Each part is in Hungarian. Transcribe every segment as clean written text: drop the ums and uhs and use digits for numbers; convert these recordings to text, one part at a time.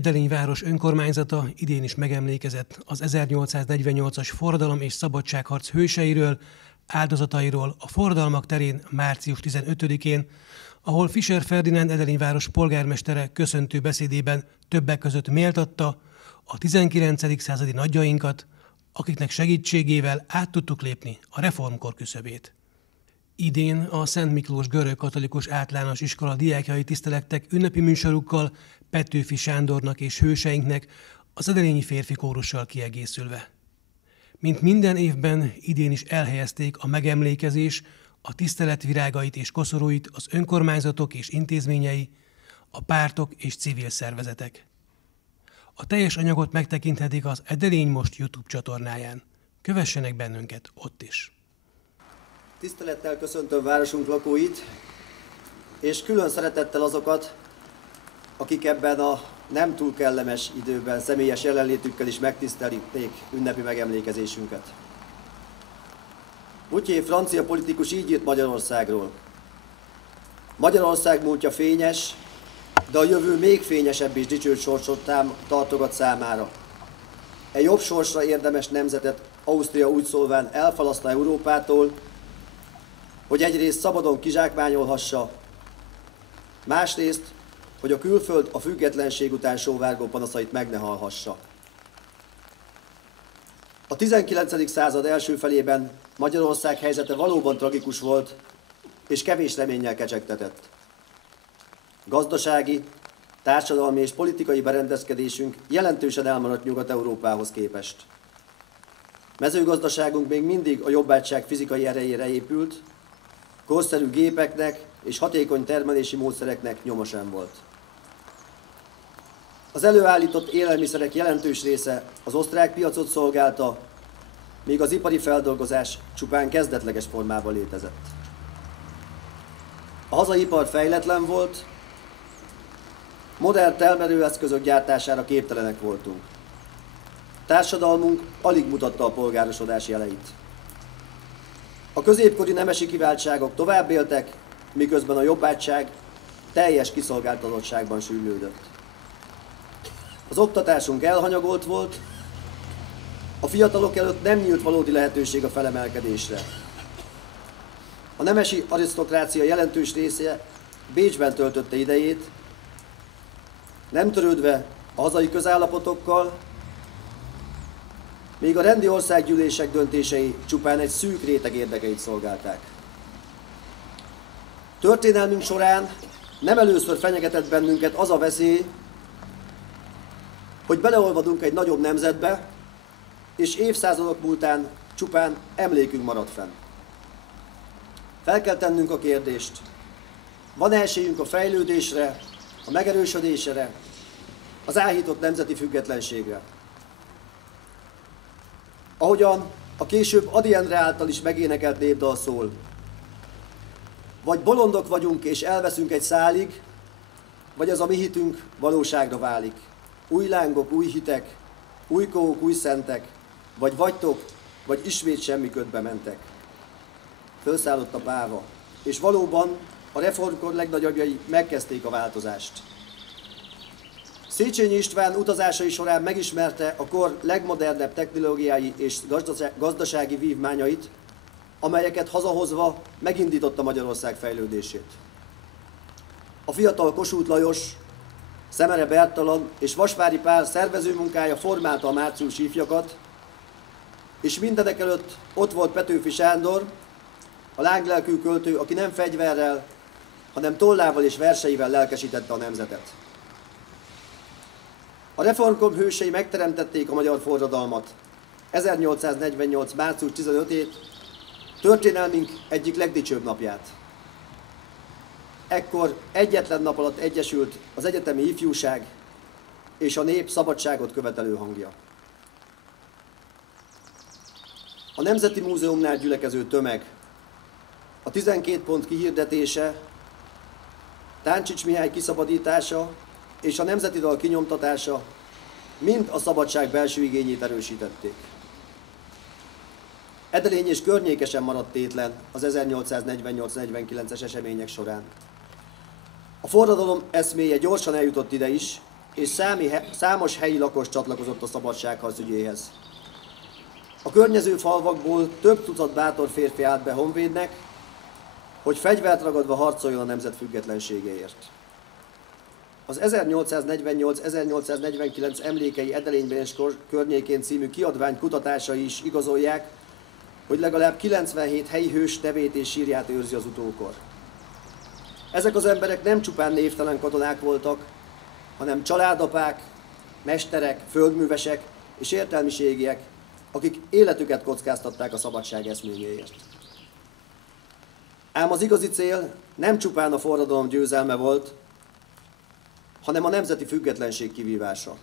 Edelényi város önkormányzata idén is megemlékezett az 1848-as forradalom és szabadságharc hőseiről, áldozatairól a forradalmak terén március 15-én, ahol Fischer Ferdinánd Edelényi város polgármestere köszöntő beszédében többek között méltatta a 19. századi nagyjainkat, akiknek segítségével át tudtuk lépni a reformkor küszöbét. Idén a Szent Miklós Görög-katolikus Általános Iskola diákjai tisztelektek ünnepi műsorukkal Petőfi Sándornak és hőseinknek az edelényi férfi kórussal kiegészülve. Mint minden évben, idén is elhelyezték a megemlékezés, a tisztelet virágait és koszorúit az önkormányzatok és intézményei, a pártok és civil szervezetek. A teljes anyagot megtekinthetik az Edelény Most YouTube csatornáján. Kövessenek bennünket ott is! Tisztelettel köszöntöm városunk lakóit, és külön szeretettel azokat, akik ebben a nem túl kellemes időben személyes jelenlétükkel is megtisztelték ünnepi megemlékezésünket. Buttyé francia politikus így írt Magyarországról. Magyarország múltja fényes, de a jövő még fényesebb és dicsőt sorsot tartogat számára. E jobb sorsra érdemes nemzetet Ausztria úgy szólván elfalasztna Európától, hogy egyrészt szabadon kizsákmányolhassa, másrészt, hogy a külföld a függetlenség után sóvárgó panaszait meg ne hallhassa. A 19. század első felében Magyarország helyzete valóban tragikus volt, és kevés reménnyel kecsegtetett. Gazdasági, társadalmi és politikai berendezkedésünk jelentősen elmaradt Nyugat-Európához képest. Mezőgazdaságunk még mindig a jobbátság fizikai erejére épült, korszerű gépeknek és hatékony termelési módszereknek nyoma sem volt. Az előállított élelmiszerek jelentős része az osztrák piacot szolgálta, míg az ipari feldolgozás csupán kezdetleges formában létezett. A hazai ipar fejletlen volt, modern termelőeszközök gyártására képtelenek voltunk. Társadalmunk alig mutatta a polgárosodás jeleit. A középkori nemesi kiváltságok tovább éltek, miközben a jobbátság teljes kiszolgáltatottságban sűrűlődött. Az oktatásunk elhanyagolt volt, a fiatalok előtt nem nyílt valódi lehetőség a felemelkedésre. A nemesi arisztokrácia jelentős része Bécsben töltötte idejét, nem törődve a hazai közállapotokkal, míg a rendi országgyűlések döntései csupán egy szűk réteg érdekeit szolgálták. Történelmünk során nem először fenyegetett bennünket az a veszély, hogy beleolvadunk egy nagyobb nemzetbe, és évszázadok múltán csupán emlékünk marad fenn. Fel kell tennünk a kérdést, van esélyünk a fejlődésre, a megerősödésre, az áhított nemzeti függetlenségre. Ahogyan a később Ady Endre által is megénekelt népdal szól, vagy bolondok vagyunk és elveszünk egy szálig, vagy az a mi hitünk valóságra válik. Új lángok, új hitek, új kók, új szentek, vagy vagytok, vagy ismét semmi ködbe mentek. Fölszállott a páva, és valóban a reformkor legnagyobbjai megkezdték a változást. Széchenyi István utazásai során megismerte a kor legmodernebb technológiái és gazdasági vívmányait, amelyeket hazahozva megindította Magyarország fejlődését. A fiatal Kossuth Lajos, Szemere Bertalan és Vasvári Pál szervezőmunkája formálta a márciusi ifjakat, és mindenekelőtt ott volt Petőfi Sándor, a lánglelkű költő, aki nem fegyverrel, hanem tollával és verseivel lelkesítette a nemzetet. A reformkor hősei megteremtették a magyar forradalmat, 1848. március 15-ét, történelmünk egyik legdicsőbb napját. Ekkor egyetlen nap alatt egyesült az egyetemi ifjúság és a nép szabadságot követelő hangja. A Nemzeti Múzeumnál gyülekező tömeg, a 12 pont kihirdetése, Táncsics Mihály kiszabadítása és a nemzeti dal kinyomtatása mind a szabadság belső igényét erősítették. Edelény és környéke sem maradt tétlen az 1848-49-es események során. A forradalom eszméje gyorsan eljutott ide is, és számos helyi lakos csatlakozott a szabadságharc ügyéhez. A környező falvakból több tucat bátor férfi állt be Honvédnek, hogy fegyvert ragadva harcoljon a nemzet függetlenségéért. Az 1848-1849 emlékei Edelényben és környékén című kiadvány kutatásai is igazolják, hogy legalább 97 helyi hős nevét és sírját őrzi az utókor. Ezek az emberek nem csupán névtelen katonák voltak, hanem családapák, mesterek, földművesek és értelmiségiek, akik életüket kockáztatták a szabadság eszményéért. Ám az igazi cél nem csupán a forradalom győzelme volt, hanem a nemzeti függetlenség kivívása.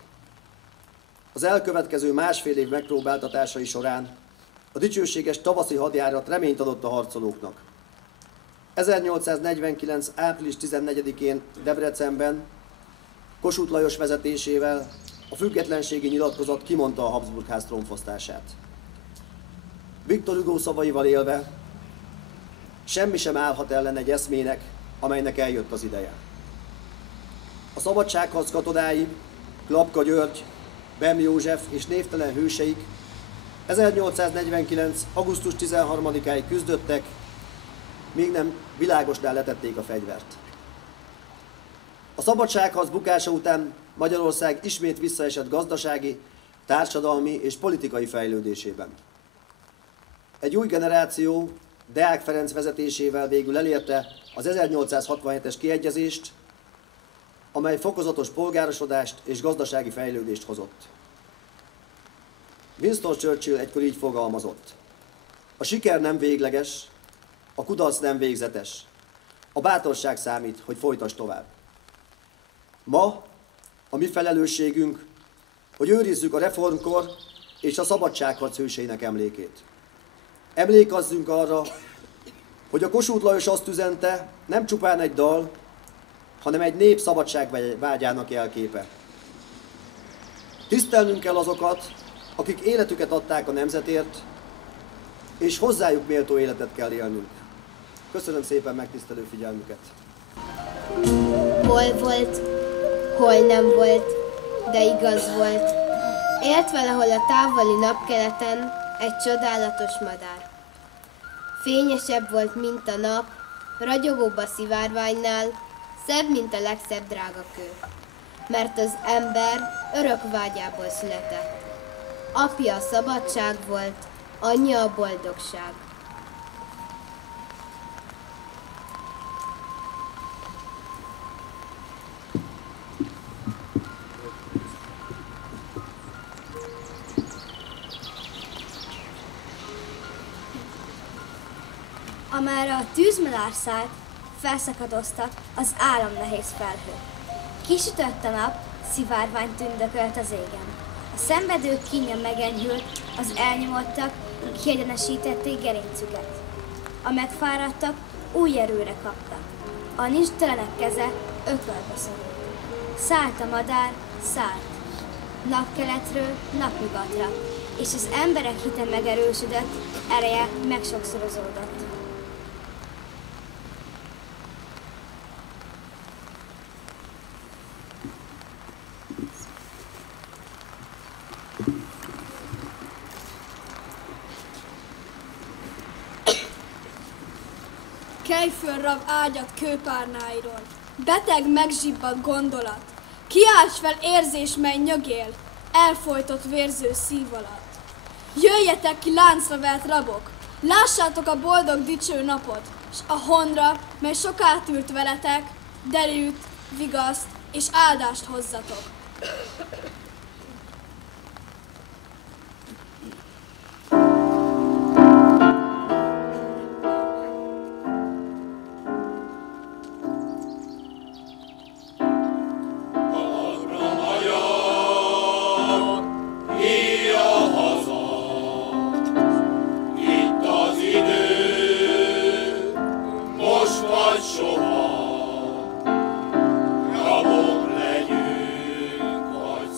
Az elkövetkező másfél év megpróbáltatásai során a dicsőséges tavaszi hadjárat reményt adott a harcolóknak. 1849. április 14-én Debrecenben Kossuth Lajos vezetésével a függetlenségi nyilatkozat kimondta a Habsburg-ház trónfosztását. Victor Hugo szavaival élve, semmi sem állhat ellen egy eszmének, amelynek eljött az ideje. A szabadságharc katonái, Klapka György, Bem József és névtelen hőseik 1849. augusztus 13-áig küzdöttek, míg nem világosnál letették a fegyvert. A szabadságharc bukása után Magyarország ismét visszaesett gazdasági, társadalmi és politikai fejlődésében. Egy új generáció Deák Ferenc vezetésével végül elérte az 1867-es kiegyezést, amely fokozatos polgárosodást és gazdasági fejlődést hozott. Winston Churchill egykor így fogalmazott: a siker nem végleges, a kudarc nem végzetes, a bátorság számít, hogy folytasd tovább. Ma a mi felelősségünk, hogy őrizzük a reformkor és a szabadságharc hőseinek emlékét. Emlékezzünk arra, hogy a Kossuth Lajos azt üzente, nem csupán egy dal, hanem egy nép szabadságvágyának jelképe. Tisztelnünk kell azokat, akik életüket adták a nemzetért, és hozzájuk méltó életet kell élnünk. Köszönöm szépen megtisztelő figyelmüket! Hol volt, hol nem volt, de igaz volt. Élt valahol a távoli napkeleten egy csodálatos madár. Fényesebb volt, mint a nap, ragyogóbb a szivárványnál, szebb, mint a legszebb drága kő. Mert az ember örök vágyából született. Apja a szabadság volt, anyja a boldogság. Amerre a tűzmadár szállt, felszakadoztak az álomnehéz felhő. Kisütött a nap, szivárvány tündökölt az égen. A szenvedők kínja megenyhült, az elnyomottak kiegyenesítették gerincüket. A megfáradtak új erőre kaptak. A nincstelenek keze ökölbe szorult. Szállt a madár, szállt. Napkeletről napnyugatra, és az emberek hite megerősödött, ereje megsokszorozódott. Kelj föl, rav ágyat kőpárnáiról, beteg megzsibbad gondolat, kiálts fel érzés, mely nyögél, elfojtott vérző szív alatt. Jöjjetek ki láncra vert rabok, lássátok a boldog dicső napot, s a honra, mely sokát ült veletek, derűt, vigaszt és áldást hozzatok. Soha, rabok legyünk, vagy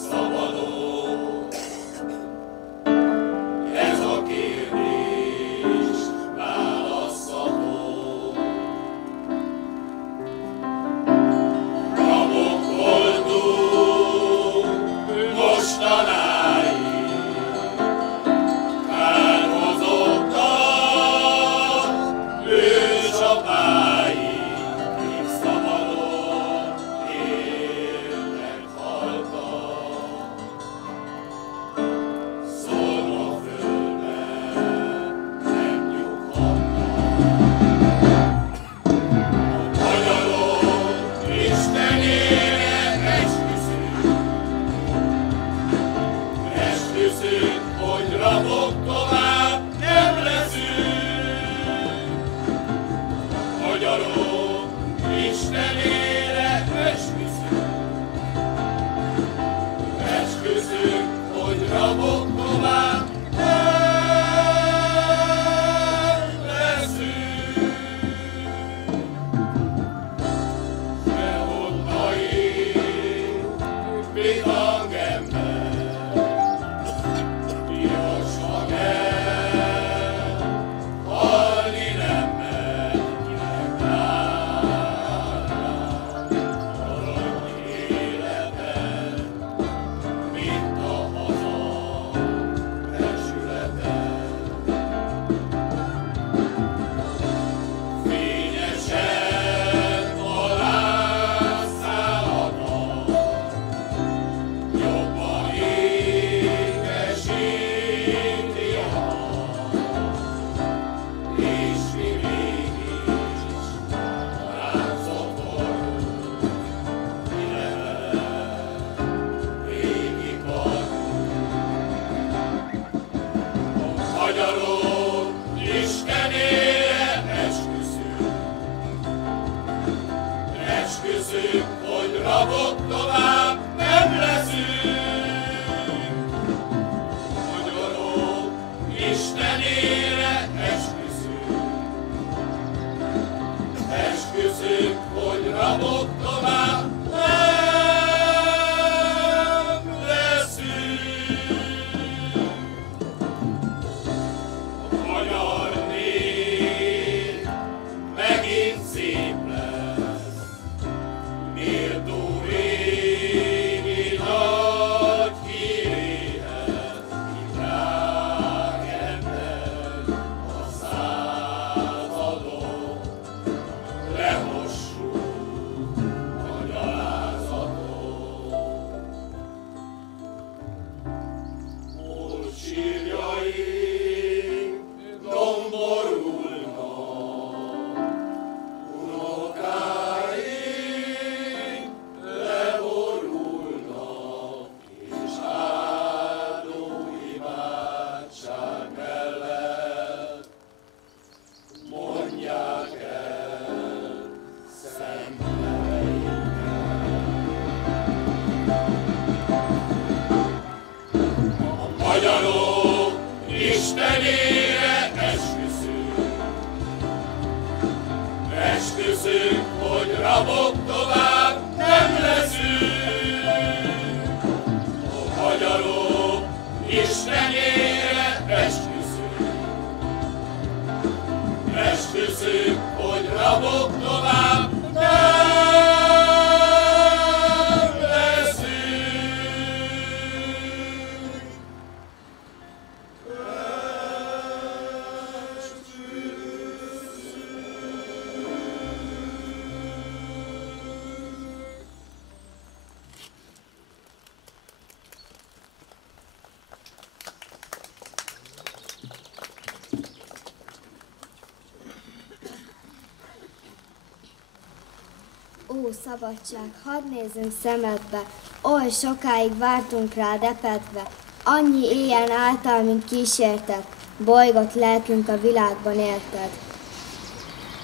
Ó, szabadság, hadd nézzünk szemedbe, oly sokáig vártunk rád epedve, annyi éjjel álltál, mint kísérted, bolygott lelkünk a világban érted.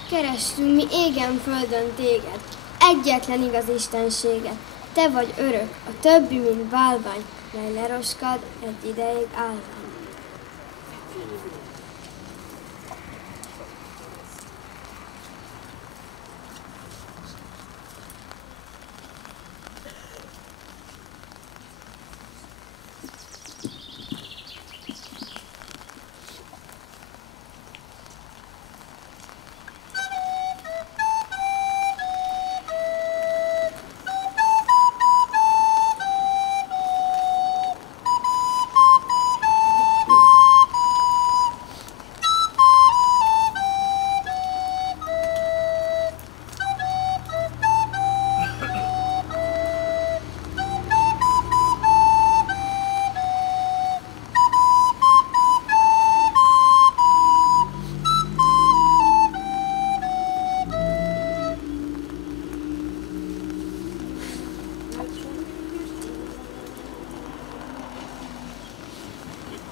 Kerestünk mi égen földön téged, egyetlen igaz istenséget, te vagy örök, a többi, mint bálvány, mely leroskad egy ideig állvány.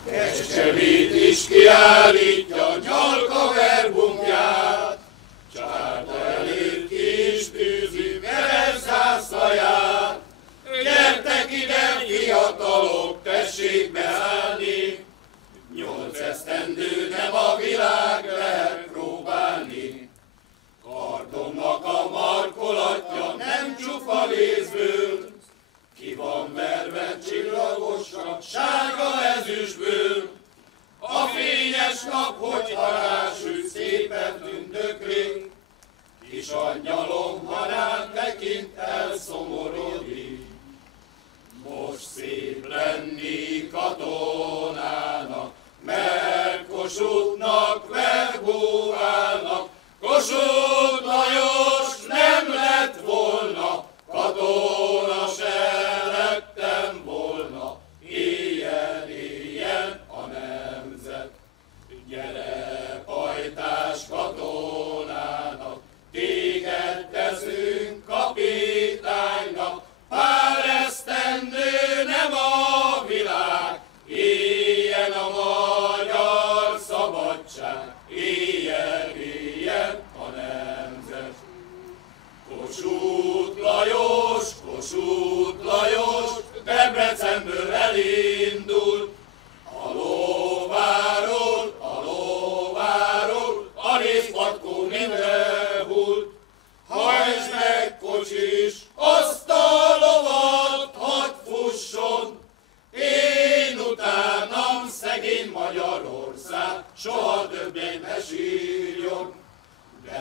Kecsevét is kiállítja nyalka verbunkját, csárta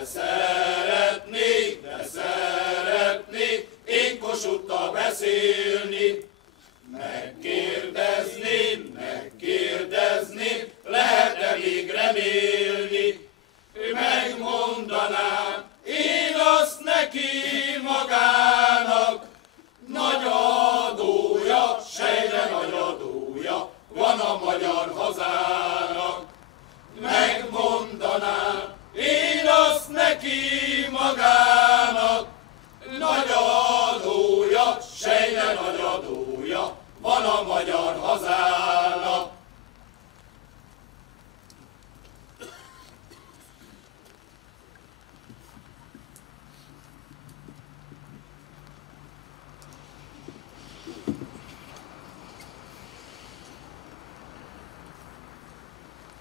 de szeretnék én Kossuthtal beszélni. Megkérdezni, lehet-e még remélni? Ő megmondaná, én azt neki magának. Nagy adója, sejre nagy adója van a magyar hazának. Megmondaná, én azt neki magának. Nagy adója, sejre nagy adója van a magyar hazának.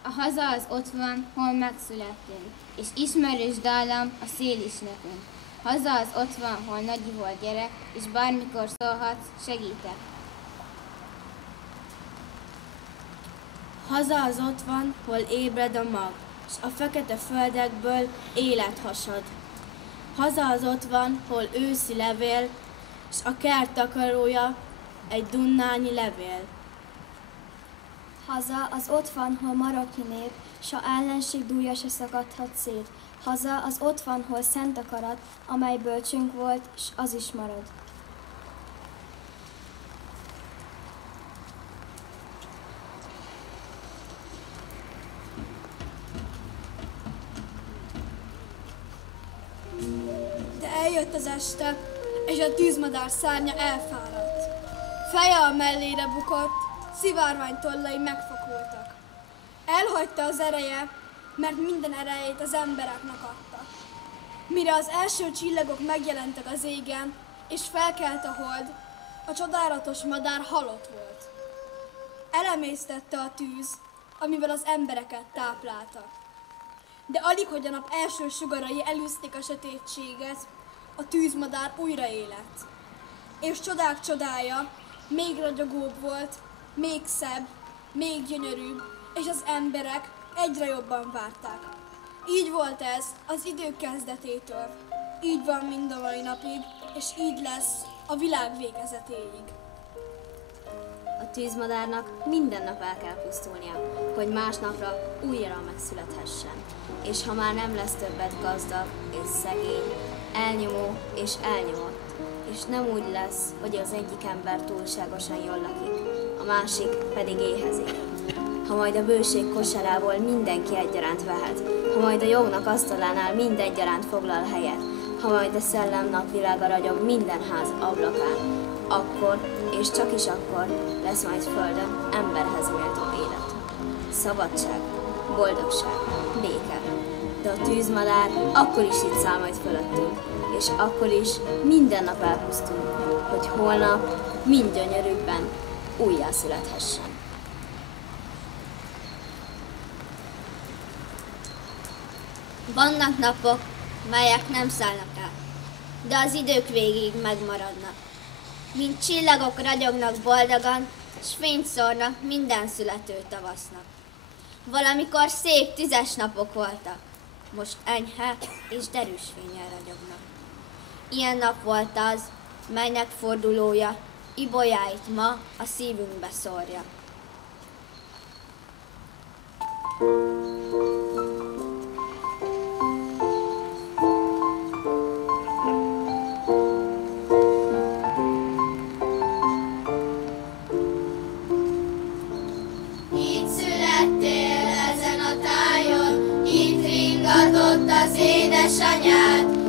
A haza az ott van, hol megszülettünk, és ismerős dallam a szél is nekünk. Haza az ott van, hol Nagyi volt gyerek, és bármikor szólhatsz, segítek. Haza az ott van, hol ébred a mag, s a fekete földekből élet hasad. Haza az ott van, hol őszi levél, s a kert takarója egy dunnányi levél. Haza az ott van, hol maroknyi nép, s a ellenség dúlja se szakadhat szét. Haza az ott van, hol szent akarat, amely bölcsünk volt, s az is marad. De eljött az este, és a tűzmadár szárnya elfáradt. Feje a mellére bukott, szivárvány tollai megfakultak. Elhagyta az ereje, mert minden erejét az embereknek adta. Mire az első csillagok megjelentek az égen, és felkelt a hold, a csodálatos madár halott volt. Elemésztette a tűz, amivel az embereket táplálta. De alig, hogy a nap első sugarai elűzték a sötétséget, a tűzmadár újra élet. És csodák csodája még ragyogóbb volt, még szebb, még gyönyörűbb, és az emberek egyre jobban várták. Így volt ez az idők kezdetétől. Így van mind a mai napig, és így lesz a világ végezetéig. A tűzmadárnak minden nap el kell pusztulnia, hogy másnapra újra megszülethessen. És ha már nem lesz többet gazdag és szegény, elnyomó és elnyomott, és nem úgy lesz, hogy az egyik ember túlságosan jól lakik, a másik pedig éhezik. Ha majd a bőség kosarából mindenki egyaránt vehet, ha majd a jognak asztalánál mind egyaránt foglal helyet, ha majd a szellem napvilága ragyog minden ház ablakán, akkor, és csak is akkor lesz majd földön emberhez méltó élet. Szabadság, boldogság, béke. De a tűzmadár akkor is itt száll majd fölöttünk, és akkor is minden nap elpusztul, hogy holnap mind gyönyörűbben újjászülethessen. Vannak napok, melyek nem szállnak el, de az idők végig megmaradnak. Mint csillagok ragyognak boldogan, s fényt szórnak minden születő tavasznak. Valamikor szép tüzes napok voltak, most enyhe és derűs fénnyel ragyognak. Ilyen nap volt az, melynek fordulója ibolyáit ma a szívünkbe szórja. Itt születtél ezen a tájon, itt ringatott az édesanyád,